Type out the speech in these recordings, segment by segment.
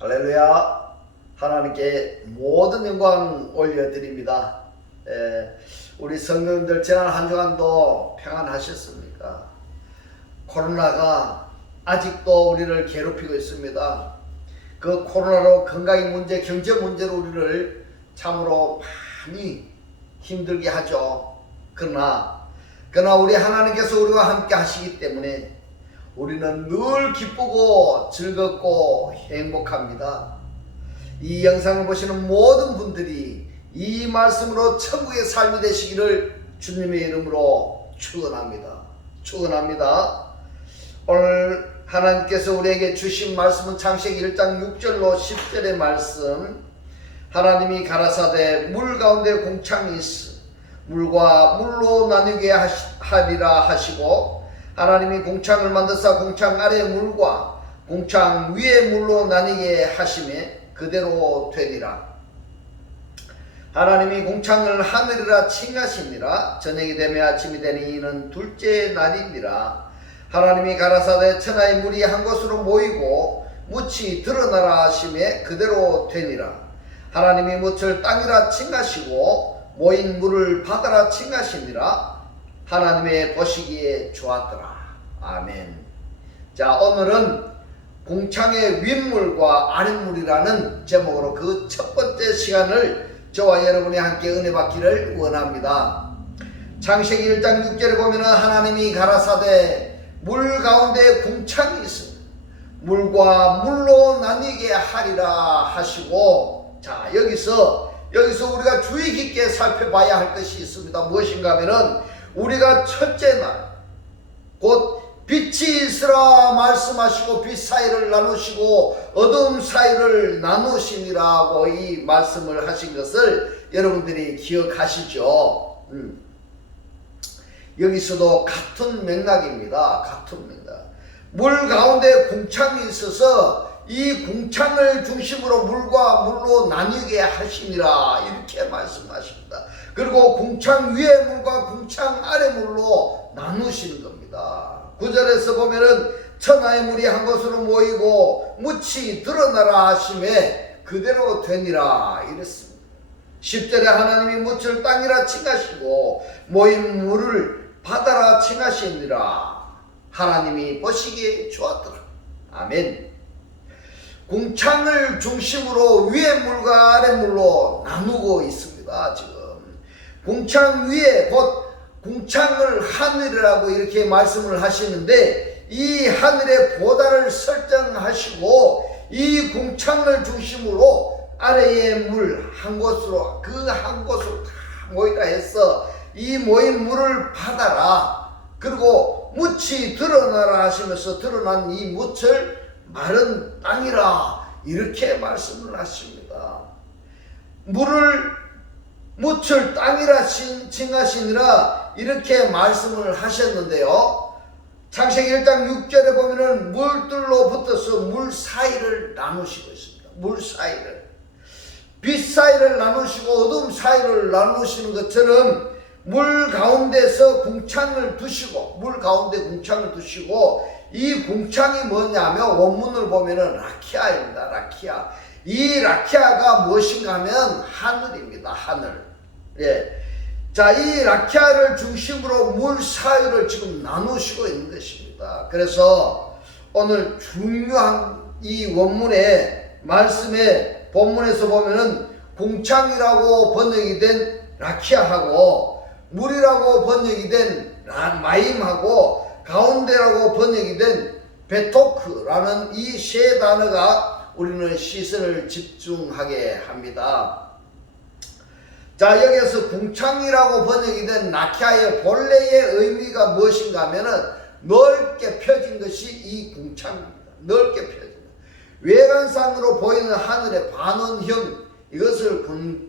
할렐루야. 하나님께 모든 영광 올려드립니다. 우리 성도님들 지난 한 주간도 평안하셨습니까? 코로나가 아직도 우리를 괴롭히고 있습니다. 그 코로나로 건강의 문제, 경제 문제로 우리를 참으로 많이 힘들게 하죠. 그러나 우리 하나님께서 우리와 함께 하시기 때문에 우리는 늘 기쁘고 즐겁고 행복합니다. 이 영상을 보시는 모든 분들이 이 말씀으로 천국의 삶이 되시기를 주님의 이름으로 축원합니다. 오늘 하나님께서 우리에게 주신 말씀은 창세기 1장 6절로 10절의 말씀. 하나님이 가라사대 물 가운데 공창이 있어 물과 물로 나누게 하리라 하시고, 하나님이 공창을 만드사 공창 아래 물과 공창 위에 물로 나뉘게 하심에 그대로 되니라. 하나님이 공창을 하늘이라 칭하시니라. 저녁이 되며 아침이 되니 이는 둘째 날이니라. 하나님이 가라사대 천하의 물이 한 곳으로 모이고 묻이 드러나라 하심에 그대로 되니라. 하나님이 묻을 땅이라 칭하시고 모인 물을 바다라 칭하시니라. 하나님의 보시기에 좋았더라. 아멘. 자, 오늘은 공창의 윗물과 아랫물이라는 제목으로 그 첫 번째 시간을 저와 여러분이 함께 은혜 받기를 원합니다. 창세기 1장 6절에 보면 하나님이 가라사대 물 가운데 공창이 있습니다. 물과 물로 나뉘게 하리라 하시고, 자, 여기서 우리가 주의 깊게 살펴봐야 할 것이 있습니다. 무엇인가 하면은 우리가 첫째 날 곧 빛이 있으라 말씀하시고 빛 사이를 나누시고 어둠 사이를 나누시니라고 이 말씀을 하신 것을 여러분들이 기억하시죠? 여기서도 같은 맥락입니다. 같은 맥락. 물 가운데 공창이 있어서 이 공창을 중심으로 물과 물로 나뉘게 하시니라 이렇게 말씀하십니다. 그리고 공창 위에 물과 공창 아래 물로 나누시는 겁니다. 9절에서 보면은 천하의 물이 한 곳으로 모이고 묻이 드러나라 하심에 그대로 되니라 이랬습니다. 10절에 하나님이 묻을 땅이라 칭하시고 모인 물을 바다라 칭하시니라. 하나님이 보시기에 좋았더라. 아멘. 공창을 중심으로 위의 물과 아래 물로 나누고 있습니다. 지금 공창 위에 곧 공창을 하늘이라고 이렇게 말씀을 하시는데, 이 하늘의 보다를 설정하시고 이 공창을 중심으로 아래의 물 한 곳으로 한 곳으로 다 모이라 해서 이 모인 물을 바다라, 그리고 묻이 드러나라 하시면서 드러난 이 묻을 마른 땅이라 이렇게 말씀을 하십니다. 묻을 땅이라 칭하시니라 이렇게 말씀을 하셨는데요. 창세기 1장 6절에 보면은 물들로 붙어서 물 사이를 나누시고 있습니다. 물 사이를, 빛 사이를 나누시고 어둠 사이를 나누시는 것처럼 물 가운데서 공창을 두시고, 물 가운데 공창을 두시고, 이 공창이 뭐냐면 원문을 보면은 라키아입니다. 라키아. 이 라키아가 무엇인가 하면 하늘입니다. 하늘. 예. 자, 이 라키아를 중심으로 물 사이를 지금 나누시고 있는 것입니다. 그래서 오늘 중요한 이 원문의 말씀의 본문에서 보면은 공창이라고 번역이 된 라키아하고 물이라고 번역이 된 마임하고 가운데라고 번역이 된 베토크라는 이 세 단어가 우리는 시선을 집중하게 합니다. 자, 여기에서 공창이라고 번역이 된 라키아의 본래의 의미가 무엇인가 하면은 넓게 펴진 것이 이 공창입니다. 넓게 펴진 것. 외관상으로 보이는 하늘의 반원형, 이것을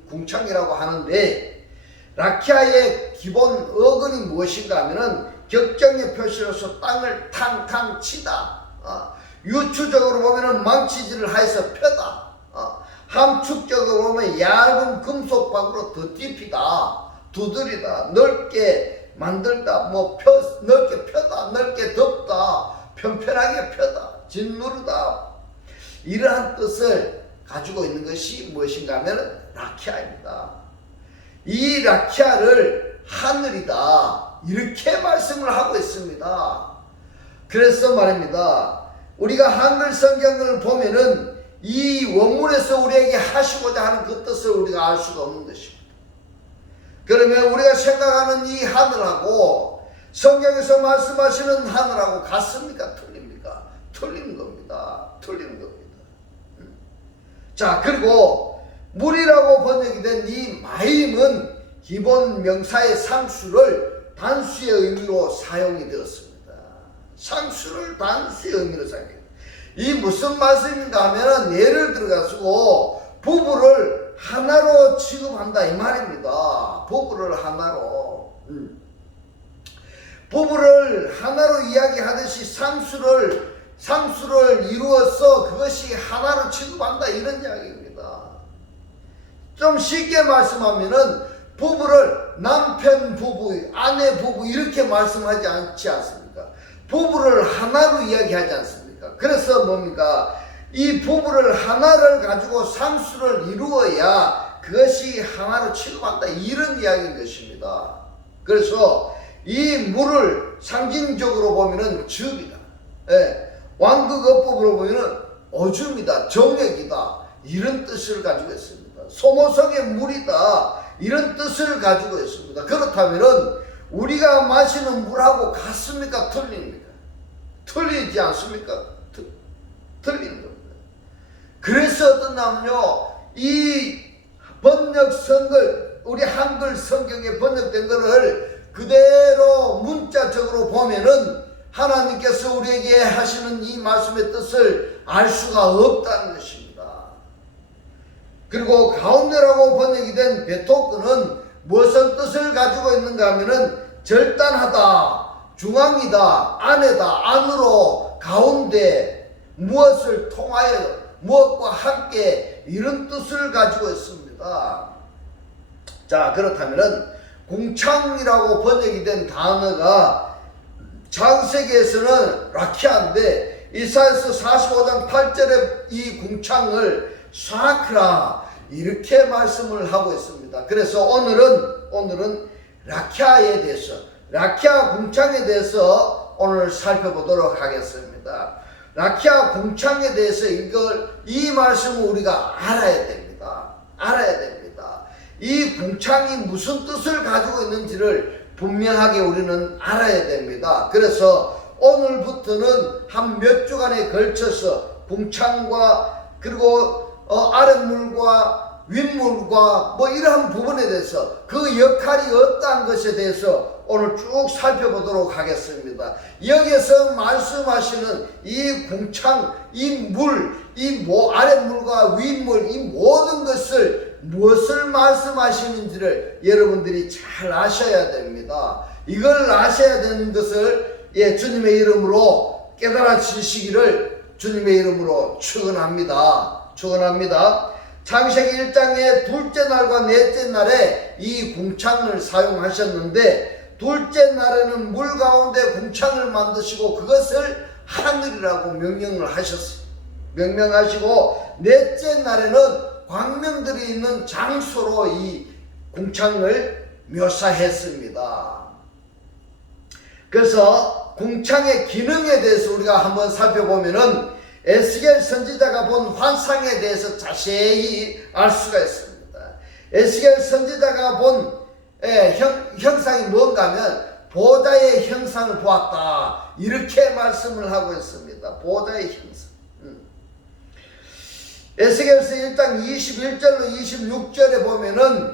공창이라고 하는데, 라키아의 기본 어근이 무엇인가 하면은 격정의 표시로서 땅을 탕탕 치다, 유추적으로 보면은 망치질을 하여서 펴다, 함축적으로 보면 얇은 금속박으로 덧입히다, 두드리다, 넓게 만들다, 넓게 펴다, 넓게 덮다, 편편하게 펴다, 짓누르다. 이러한 뜻을 가지고 있는 것이 무엇인가 하면 라키아입니다. 이 라키아를 하늘이다 이렇게 말씀을 하고 있습니다. 그래서 말입니다. 우리가 한글 성경을 보면은 이 원문에서 우리에게 하시고자 하는 그 뜻을 우리가 알 수가 없는 것입니다. 그러면 우리가 생각하는 이 하늘하고 성경에서 말씀하시는 하늘하고 같습니까? 틀립니까? 틀린 겁니다. 틀린 겁니다. 자, 그리고 물이라고 번역이 된 이 마임은 기본 명사의 상수를 단수의 의미로 사용이 되었습니다. 상수를 단수의 의미로 사용해요. 이 무슨 말씀인가 하면 예를 들어가지고 부부를 하나로 취급한다 이 말입니다. 부부를 하나로. 부부를 하나로 이야기하듯이 상수를 이루어서 그것이 하나로 취급한다 이런 이야기입니다. 좀 쉽게 말씀하면은 부부를 남편 부부, 아내 부부 이렇게 말씀하지 않지 않습니까? 부부를 하나로 이야기하지 않습니까? 그래서 뭡니까? 이 부부를 하나를 가지고 상수를 이루어야 그것이 하나로 취급한다 이런 이야기인 것입니다. 그래서 이 물을 상징적으로 보면은 즙이다. 완극어법으로 보면은 오줌이다, 정액이다 이런 뜻을 가지고 있습니다. 소모성의 물이다 이런 뜻을 가지고 있습니다. 그렇다면은 우리가 마시는 물하고 같습니까? 틀립니까? 틀리지 않습니까? 틀리는 겁니다. 그래서 어떠냐면요, 이 번역성을 우리 한글 성경에 번역된 것을 그대로 문자적으로 보면은 하나님께서 우리에게 하시는 이 말씀의 뜻을 알 수가 없다는 것입니다. 그리고 가운데라고 번역이 된 베토크는 무슨 뜻을 가지고 있는가 하면은 절단하다, 중앙이다, 안에다, 안으로, 가운데, 무엇을 통하여, 무엇과 함께 이런 뜻을 가지고 있습니다. 자, 그렇다면은 궁창이라고 번역이 된 단어가 창세기에서는 라키아인데 이사야서 45장 8절에 이 궁창을 샤크라 이렇게 말씀을 하고 있습니다. 그래서 오늘은 라키아에 대해서, 라키아 궁창에 대해서 오늘 살펴보도록 하겠습니다. 라키아 궁창에 대해서 이 말씀을 우리가 알아야 됩니다. 알아야 됩니다. 이 궁창이 무슨 뜻을 가지고 있는지를 분명하게 우리는 알아야 됩니다. 그래서 오늘부터는 한 몇 주간에 걸쳐서 궁창과 그리고 아랫물과 윗물과 뭐 이러한 부분에 대해서 그 역할이 어떠한 것에 대해서 오늘 쭉 살펴보도록 하겠습니다. 여기에서 말씀하시는 이 궁창, 이 물, 아랫물과 윗물, 이 모든 것을 무엇을 말씀하시는지를 여러분들이 잘 아셔야 됩니다. 이걸 아셔야 되는 것을 주님의 이름으로 깨달아지시기를 주님의 이름으로 축원합니다. 축원합니다. 창세기 1장의 둘째 날과 넷째 날에 이 궁창을 사용하셨는데 둘째 날에는 물 가운데 궁창을 만드시고 그것을 하늘이라고 명령을 하셨어요. 명명하시고 넷째 날에는 광명들이 있는 장소로 이 궁창을 묘사했습니다. 그래서 궁창의 기능에 대해서 우리가 한번 살펴보면은 에스겔 선지자가 본 환상에 대해서 자세히 알 수가 있습니다. 에스겔 선지자가 본 형상이 뭔가 하면 보좌의 형상을 보았다 이렇게 말씀을 하고 있습니다. 보좌의 형상. 에스겔서 1장 21절로 26절에 보면은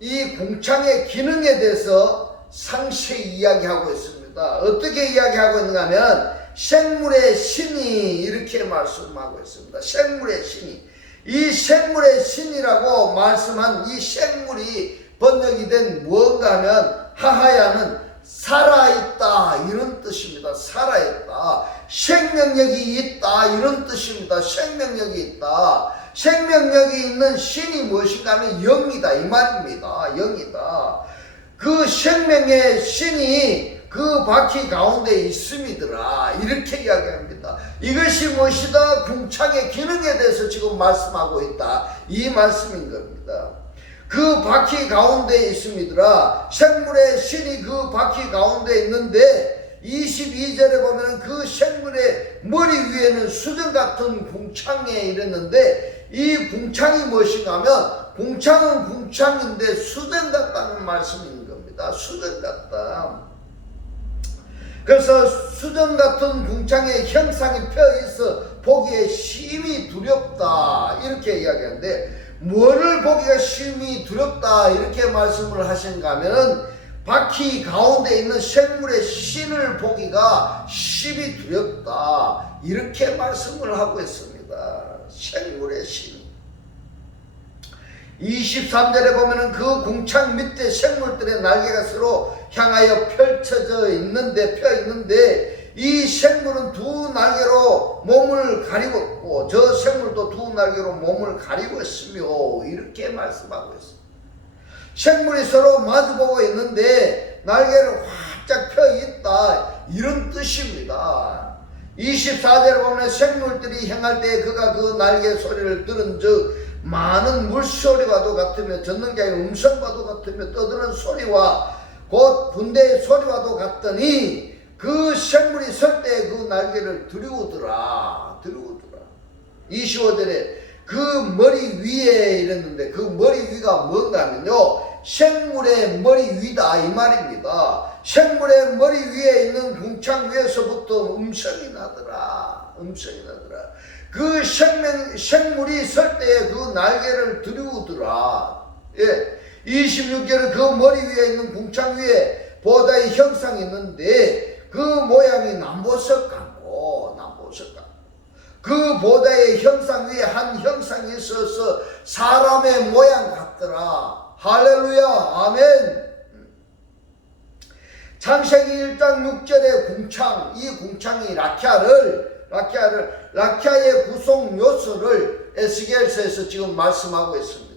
이 궁창의 기능에 대해서 상세히 이야기하고 있습니다. 어떻게 이야기하고 있는가 하면 생물의 신이 이렇게 말씀하고 있습니다. 생물의 신이. 이 생물의 신이라고 말씀한 이 생물이 번역이 된 무언가 하면 하하야는 살아있다 이런 뜻입니다. 살아있다. 생명력이 있다 이런 뜻입니다. 생명력이 있다. 생명력이 있는 신이 무엇인가 하면 영이다 이 말입니다. 영이다. 그 생명의 신이 그 바퀴 가운데 있음이더라. 이렇게 이야기합니다. 이것이 무엇이다? 궁창의 기능에 대해서 지금 말씀하고 있다. 이 말씀인 겁니다. 그 바퀴 가운데 있음이더라. 생물의 신이 그 바퀴 가운데 있는데 22절에 보면 그 생물의 머리 위에는 수정 같은 궁창에 이랬는데 이 궁창이 무엇인가 하면 궁창은 궁창인데 수정 같다는 말씀인 겁니다. 수정 같다. 그래서 수정 같은 궁창의 형상이 펴 있어 보기에 심히 두렵다. 이렇게 이야기하는데 뭐를 보기가 심히 두렵다 이렇게 말씀을 하신가 하면은 바퀴 가운데 있는 생물의 신을 보기가 심히 두렵다 이렇게 말씀을 하고 있습니다. 생물의 신. 23절에 보면은 그 궁창 밑에 생물들의 날개가 서로 향하여 펼쳐져 있는데 펴 있는데 이 생물은 두 날개로 몸을 가리고 있고 저 생물도 두 날개로 몸을 가리고 있으며 이렇게 말씀하고 있습니다. 생물이 서로 마주보고 있는데 날개를 활짝 펴 있다 이런 뜻입니다. 24절에 보면 생물들이 행할 때 그가 그 날개 소리를 들은 즉 많은 물소리와도 같으며 전능자의 음성과도 같으며 떠드는 소리와 곧 분대의 소리와도 같더니 그 생물이 설 때 그 날개를 들이우더라. 25절에 그 머리 위에 이랬는데 그 머리 위가 뭔가 하면요 생물의 머리 위다 이 말입니다. 생물의 머리 위에 있는 궁창 위에서부터 음성이 나더라. 그 생물이 설 때에 그 날개를 들이우더라. 예. 26절에 그 머리 위에 있는 궁창 위에 보다의 형상이 있는데 그 모양이 남보석 같고 그 보다의 형상 위에 한 형상이 있어서 사람의 모양 같더라. 할렐루야 아멘. 창세기 1장 6절의 궁창 이 궁창이 라키아의 구성 요소를 에스겔서에서 지금 말씀하고 있습니다.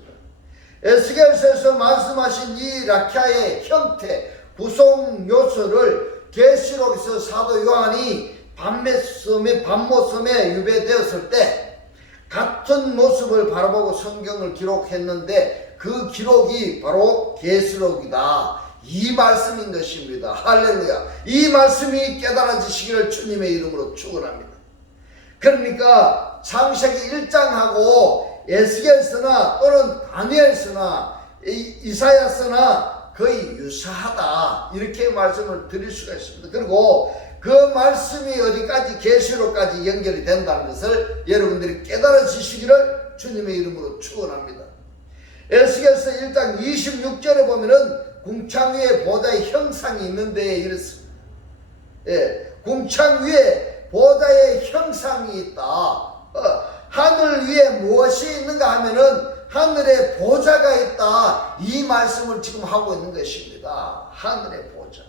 에스겔서에서 말씀하신 이 라키아의 형태, 구성 요소를 계시록에서 사도 요한이 밤모섬에 유배되었을 때 같은 모습을 바라보고 성경을 기록했는데 그 기록이 바로 계시록이다. 이 말씀인 것입니다. 할렐루야. 이 말씀이 깨달아지시기를 주님의 이름으로 축원합니다. 그러니까 창세기 1장하고 에스겔서나 또는 다니엘서나 이사야서나 거의 유사하다 이렇게 말씀을 드릴 수가 있습니다. 그리고 그 말씀이 어디까지 계시록까지 연결이 된다는 것을 여러분들이 깨달아지시기를 주님의 이름으로 축원합니다. 에스겔서 1장 26절에 보면은 궁창 위에 보다의 형상이 있는데 이렇습니다. 예, 궁창 위에 보다의 형상이 있다. 하늘 위에 무엇이 있는가 하면은 하늘에 보좌가 있다. 이 말씀을 지금 하고 있는 것입니다. 하늘의 보좌.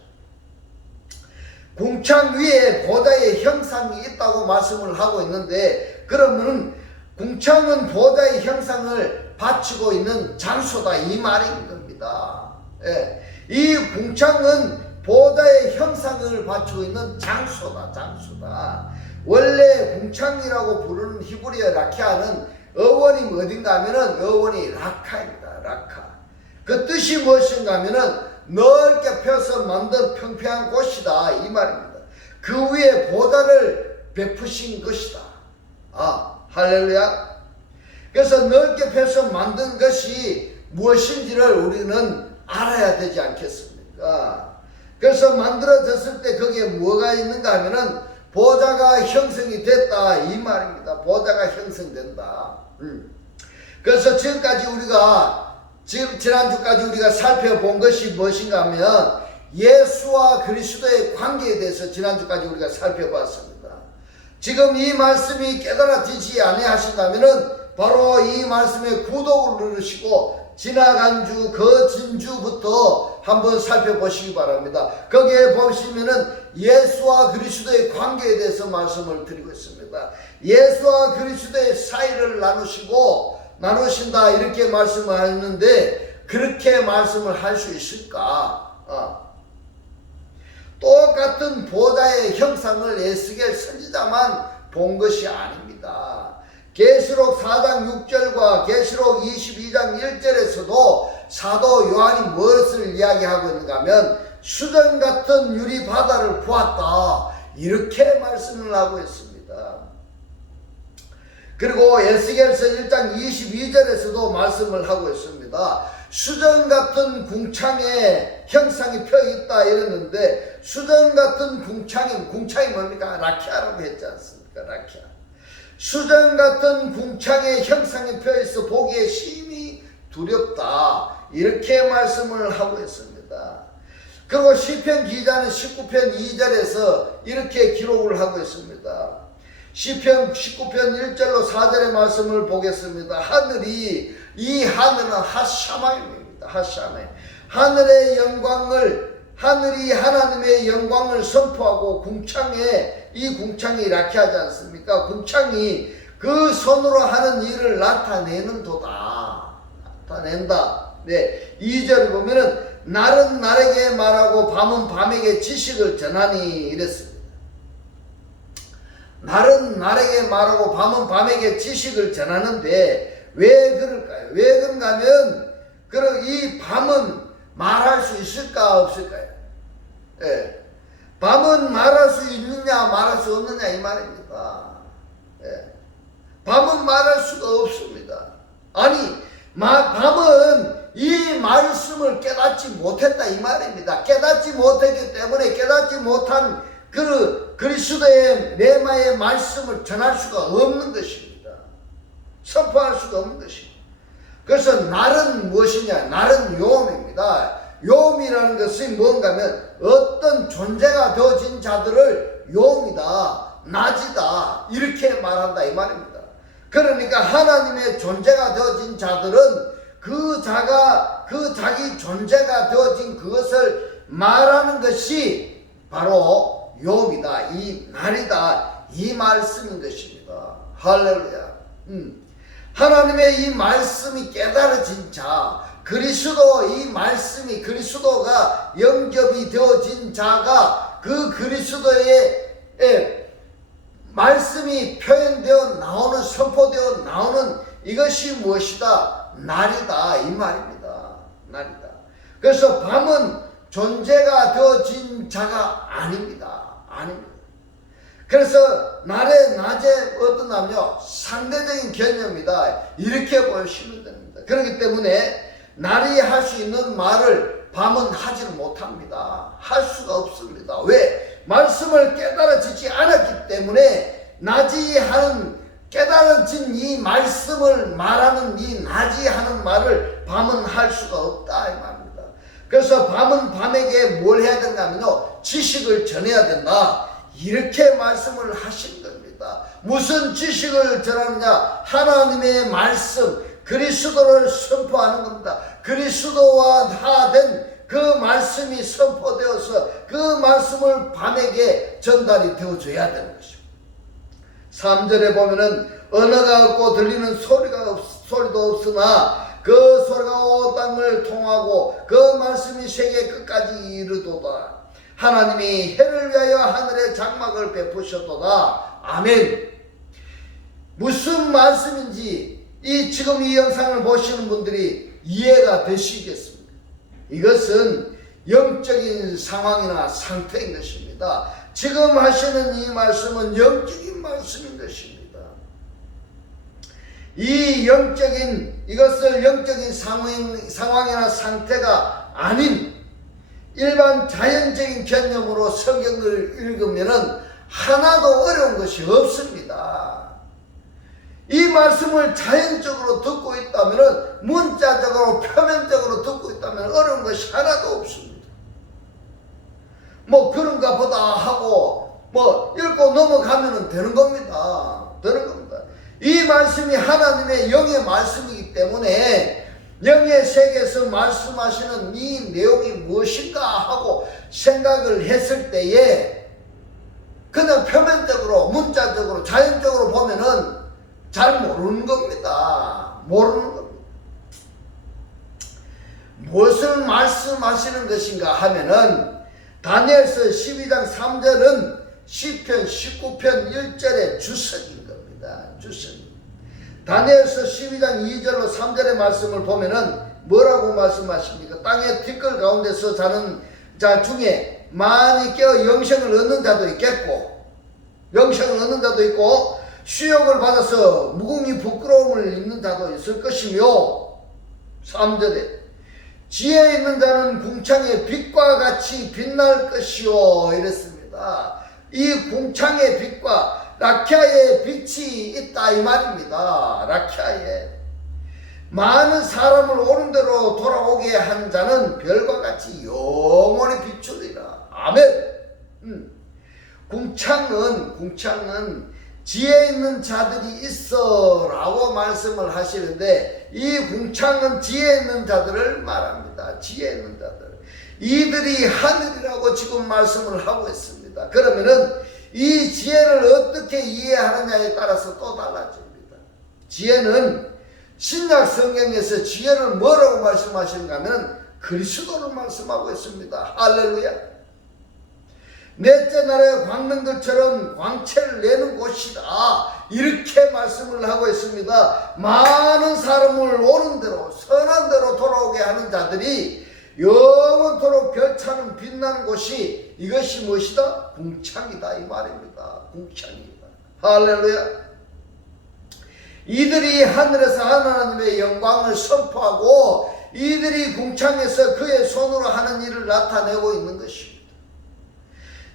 궁창 위에 보좌의 형상이 있다고 말씀을 하고 있는데 그러면 궁창은 보좌의 형상을 바치고 있는 장소다 이 말인 겁니다. 예. 이 궁창은 보좌의 형상을 바치고 있는 장소다. 원래 궁창이라고 부르는 히브리어 라키아는 어원이 어딘가 하면은 어원이 라카입니다. 라카. 그 뜻이 무엇인가 하면은 넓게 펴서 만든 평평한 곳이다 이 말입니다. 그 위에 보좌를 베푸신 것이다. 할렐루야. 그래서 넓게 펴서 만든 것이 무엇인지를 우리는 알아야 되지 않겠습니까? 그래서 만들어졌을 때 거기에 뭐가 있는가 하면은 보좌가 형성이 됐다 이 말입니다. 보좌가 형성된다. 그래서 지난주까지 우리가 살펴본 것이 무엇인가 하면 예수와 그리스도의 관계에 대해서 지난주까지 우리가 살펴봤습니다. 지금 이 말씀이 깨달아지지 아니하신다면은 바로 이 말씀에 구독을 누르시고 지나간 주, 진주부터 한번 살펴보시기 바랍니다. 거기에 보시면은 예수와 그리스도의 관계에 대해서 말씀을 드리고 있습니다. 예수와 그리스도의 사이를 나누신다 이렇게 말씀을 하는데 그렇게 말씀을 할 수 있을까? 또 똑같은 보좌의 형상을 에스겔 선지자만 본 것이 아닙니다. 계시록 4장 6절과 계시록 22장 1절에서도 사도 요한이 무엇을 이야기하고 있는가 하면 수정 같은 유리 바다를 보았다, 이렇게 말씀을 하고 있습니다. 그리고 에스겔서 1장 22절에서도 말씀을 하고 있습니다. 수정 같은 궁창에 형상이 펴 있다 이랬는데, 수정 같은 궁창이 뭡니까? 라키아라고 했지 않습니까? 라키아. 수정 같은 궁창에 형상이 펴 있어 보기에 심히 두렵다, 이렇게 말씀을 하고 있습니다. 그리고 시편 기자는 19편 2절에서 이렇게 기록을 하고 있습니다. 시편 19편 1절로 4절의 말씀을 보겠습니다. 이 하늘은 핫샤마임입니다. 핫샤마임. 하늘이 하나님의 영광을 선포하고 이 궁창이 라키하지 않습니까? 궁창이 그 손으로 하는 일을 나타낸다. 네, 2절을 보면은 날은 날에게 말하고 밤은 밤에게 지식을 전하니 이랬습니다. 날은 날에게 말하고 밤은 밤에게 지식을 전하는데 왜 그럴까요? 왜 그런가 하면 이 밤은 말할 수 있을까 없을까요? 예. 밤은 말할 수 있느냐 말할 수 없느냐 이 말입니다. 예. 밤은 말할 수가 없습니다. 아니 밤은 이 말씀을 깨닫지 못했다 이 말입니다. 깨닫지 못했기 때문에 깨닫지 못한 그리스도의 레마의 말씀을 전할 수가 없는 것입니다. 선포할 수가 없는 것입니다. 그래서 날은 무엇이냐? 날은 요음입니다. 요음이라는 것은 뭔가 하면 어떤 존재가 되어진 자들을 요음이다, 낮이다, 이렇게 말한다 이 말입니다. 그러니까 하나님의 존재가 되어진 자들은 그 자기 존재가 되어진 그것을 말하는 것이 바로 요음이다, 이 날이다, 이 말씀인 것입니다. 할렐루야. 하나님의 이 말씀이 깨달아진 자, 그리스도가 영접이 되어진 자가 그 그리스도의 말씀이 표현되어 나오는, 선포되어 나오는 이것이 무엇이다? 날이다 이 말입니다. 날이다. 그래서 밤은 존재가 되어진 자가 아닙니다. 그래서 낮에 어떠냐면요, 상대적인 개념이다, 이렇게 보시면 됩니다. 그렇기 때문에 날이 할 수 있는 말을 밤은 하지를 못합니다. 할 수가 없습니다. 왜? 말씀을 깨달아지지 않았기 때문에 낮이 하는, 깨달아진 이 말씀을 말하는 이 낮이 하는 말을 밤은 할 수가 없다 이 말입니다. 그래서 밤은 밤에게 뭘 해야 되는가 하면요, 지식을 전해야 된다, 이렇게 말씀을 하신 겁니다. 무슨 지식을 전하느냐? 하나님의 말씀, 그리스도를 선포하는 겁니다. 그리스도화된 그 말씀이 선포되어서 그 말씀을 밤에게 전달이 되어줘야 되는 것입니다. 3절에 보면은 언어가 없고 들리는 소리도 없으나 그 소리가 온 땅을 통하고 그 말씀이 세계 끝까지 이르도다. 하나님이 해를 위하여 하늘에 장막을 베푸셨도다. 아멘. 무슨 말씀인지 지금 이 영상을 보시는 분들이 이해가 되시겠습니다. 이것은 영적인 상황이나 상태인 것입니다. 지금 하시는 이 말씀은 영적인 말씀인 것입니다. 이것을 영적인 상황이나 상태가 아닌 일반 자연적인 개념으로 성경을 읽으면은 하나도 어려운 것이 없습니다. 이 말씀을 자연적으로 듣고 있다면, 문자적으로 표면적으로 듣고 있다면 어려운 것이 하나도 없습니다. 그런가 보다 하고 읽고 넘어가면 되는 겁니다. 이 말씀이 하나님의 영의 말씀이기 때문에 영의 세계에서 말씀하시는 이 내용이 무엇인가 하고 생각을 했을 때에 그냥 표면적으로, 문자적으로, 자연적으로 보면은 잘 모르는 겁니다. 무엇을 말씀하시는 것인가 하면은 다니엘서 12장 3절은 시편 19편 1절의 주석인 겁니다. 주석. 다니엘서 12장 2절로 3절의 말씀을 보면은 뭐라고 말씀하십니까? 땅의 티끌 가운데서 자는 자 중에 많이 깨어 영생을 얻는 자도 있겠고, 영생을 얻는 자도 있고, 수욕을 받아서 무궁히 부끄러움을 입는 자도 있을 것이며, 3절에 지혜 있는 자는 궁창의 빛과 같이 빛날 것이요 이랬습니다. 이 궁창의 빛과 라키아의 빛이 있다 이 말입니다. 라키아에 많은 사람을 옳은 대로 돌아오게 한 자는 별과 같이 영원히 비추리라. 아멘. 궁창은 지혜 있는 자들이 있어 라고 말씀을 하시는데, 이 궁창은 지혜 있는 자들을 말합니다. 지혜 있는 자들, 이들이 하늘이라고 지금 말씀을 하고 있습니다. 그러면은 이 지혜를 어떻게 이해하느냐에 따라서 또 달라집니다. 지혜는 신약 성경에서 지혜를 뭐라고 말씀하시는가 하면 그리스도를 말씀하고 있습니다. 할렐루야. 넷째 날의 광명들처럼 광채를 내는 곳이다 이렇게 말씀을 하고 있습니다. 많은 사람을 옳은 대로 선한 대로 돌아오게 하는 자들이 영원토록 별처럼 빛나는 곳이, 이것이 무엇이다? 궁창이다 이 말입니다. 궁창이다. 할렐루야. 이들이 하늘에서 하나님의 영광을 선포하고 이들이 궁창에서 그의 손으로 하는 일을 나타내고 있는 것입니다.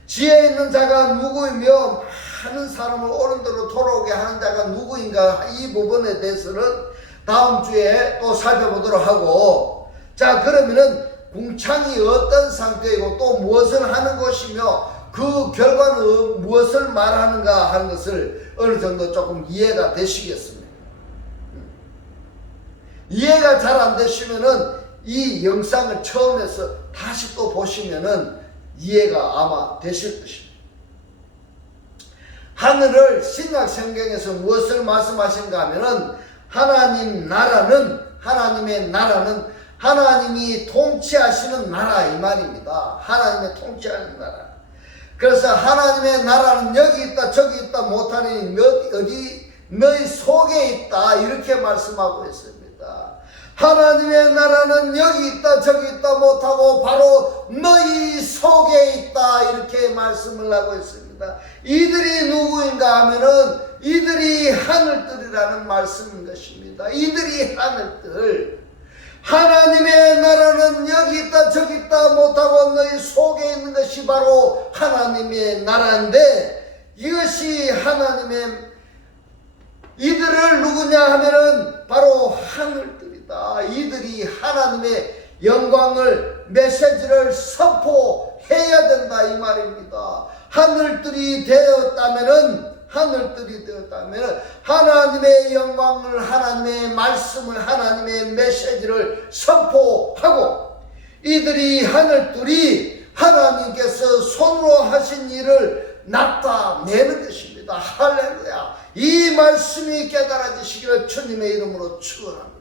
지혜 있는 자가 누구이며 많은 사람을 옳은 대로 돌아오게 하는 자가 누구인가, 이 부분에 대해서는 다음 주에 또 살펴보도록 하고, 자 그러면은 궁창이 어떤 상태이고 또 무엇을 하는 것이며 그 결과는 무엇을 말하는가 하는 것을 어느 정도 조금 이해가 되시겠습니까? 이해가 잘 안 되시면은 이 영상을 처음에서 다시 또 보시면은 이해가 아마 되실 것입니다. 하늘을 신약 성경에서 무엇을 말씀하신가 하면은 하나님의 나라는 하나님이 통치하시는 나라 이 말입니다. 하나님의 통치하는 나라. 그래서 하나님의 나라는 여기 있다 저기 있다 못하니 어디 너희 속에 있다 이렇게 말씀하고 있습니다. 하나님의 나라는 여기 있다 저기 있다 못하고 바로 너희 속에 있다 이렇게 말씀을 하고 있습니다. 이들이 누구인가 하면은 이들이 하늘들이라는 말씀인 것입니다. 이들이 하늘들. 하나님의 나라는 여기 있다 저기 있다 못하고 너희 속에 있는 것이 바로 하나님의 나라인데, 이것이 하나님의, 이들을 누구냐 하면은 바로 하늘들이다. 이들이 하나님의 영광을, 메시지를 선포해야 된다 이 말입니다. 하늘들이 되었다면은 하나님의 영광을, 하나님의 말씀을, 하나님의 메시지를 선포하고, 이들이 하늘들이 하나님께서 손으로 하신 일을 나타내는 것입니다. 할렐루야. 이 말씀이 깨달아지시기를 주님의 이름으로 축원합니다.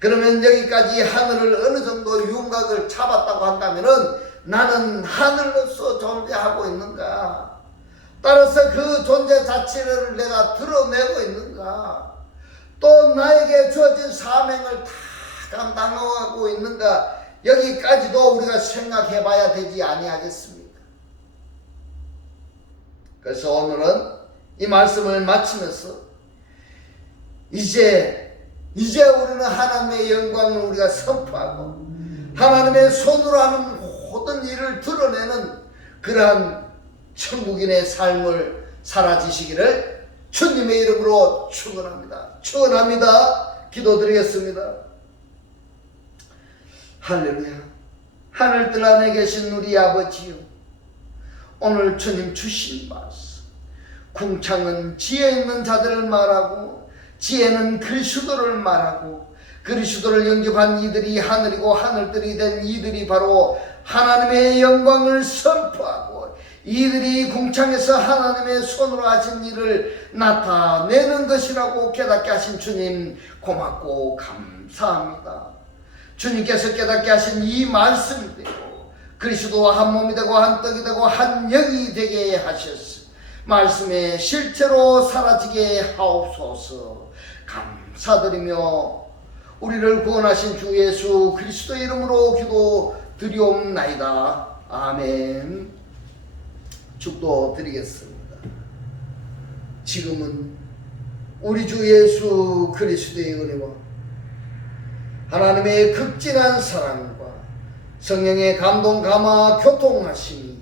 그러면 여기까지 하늘을 어느 정도 윤곽을 잡았다고 한다면은 나는 하늘로서 존재하고 있는가? 따라서 그 존재 자체를 내가 드러내고 있는가? 또 나에게 주어진 사명을 다 감당하고 있는가? 여기까지도 우리가 생각해 봐야 되지 아니하겠습니까? 그래서 오늘은 이 말씀을 마치면서 이제 우리는 하나님의 영광을 우리가 선포하고 하나님의 손으로 하는 모든 일을 드러내는 그러한 천국인의 삶을 살아지시기를 주님의 이름으로 축원합니다. 기도드리겠습니다. 할렐루야. 하늘들 안에 계신 우리 아버지요, 오늘 주님 주신 말씀, 궁창은 지혜 있는 자들을 말하고 지혜는 그리스도를 말하고, 그리스도를 영접한 이들이 하늘이고 하늘들이 된 이들이 바로 하나님의 영광을 선포하고, 이들이 궁창에서 하나님의 손으로 하신 일을 나타내는 것이라고 깨닫게 하신 주님 고맙고 감사합니다. 주님께서 깨닫게 하신 이 말씀이 되고 그리스도와 한 몸이 되고 한 떡이 되고 한 영이 되게 하셨으 말씀에 실제로 사라지게 하옵소서. 감사드리며 우리를 구원하신 주 예수 그리스도의 이름으로 기도 드리옵나이다. 아멘. 축도 드리겠습니다. 지금은 우리 주 예수 그리스도의 은혜와 하나님의 극진한 사랑과 성령의 감동 감화 교통하심이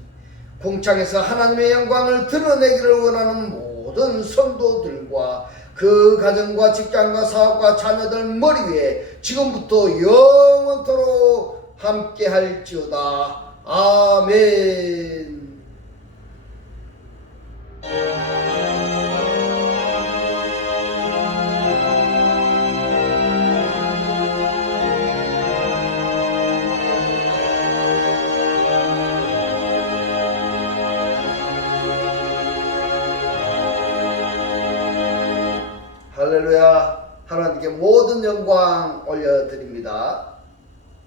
공창에서 하나님의 영광을 드러내기를 원하는 모든 성도들과 그 가정과 직장과 사업과 자녀들 머리 위에 지금부터 영원토록 함께 할지어다. 아멘. 할렐루야. 하나님께 모든 영광 올려드립니다.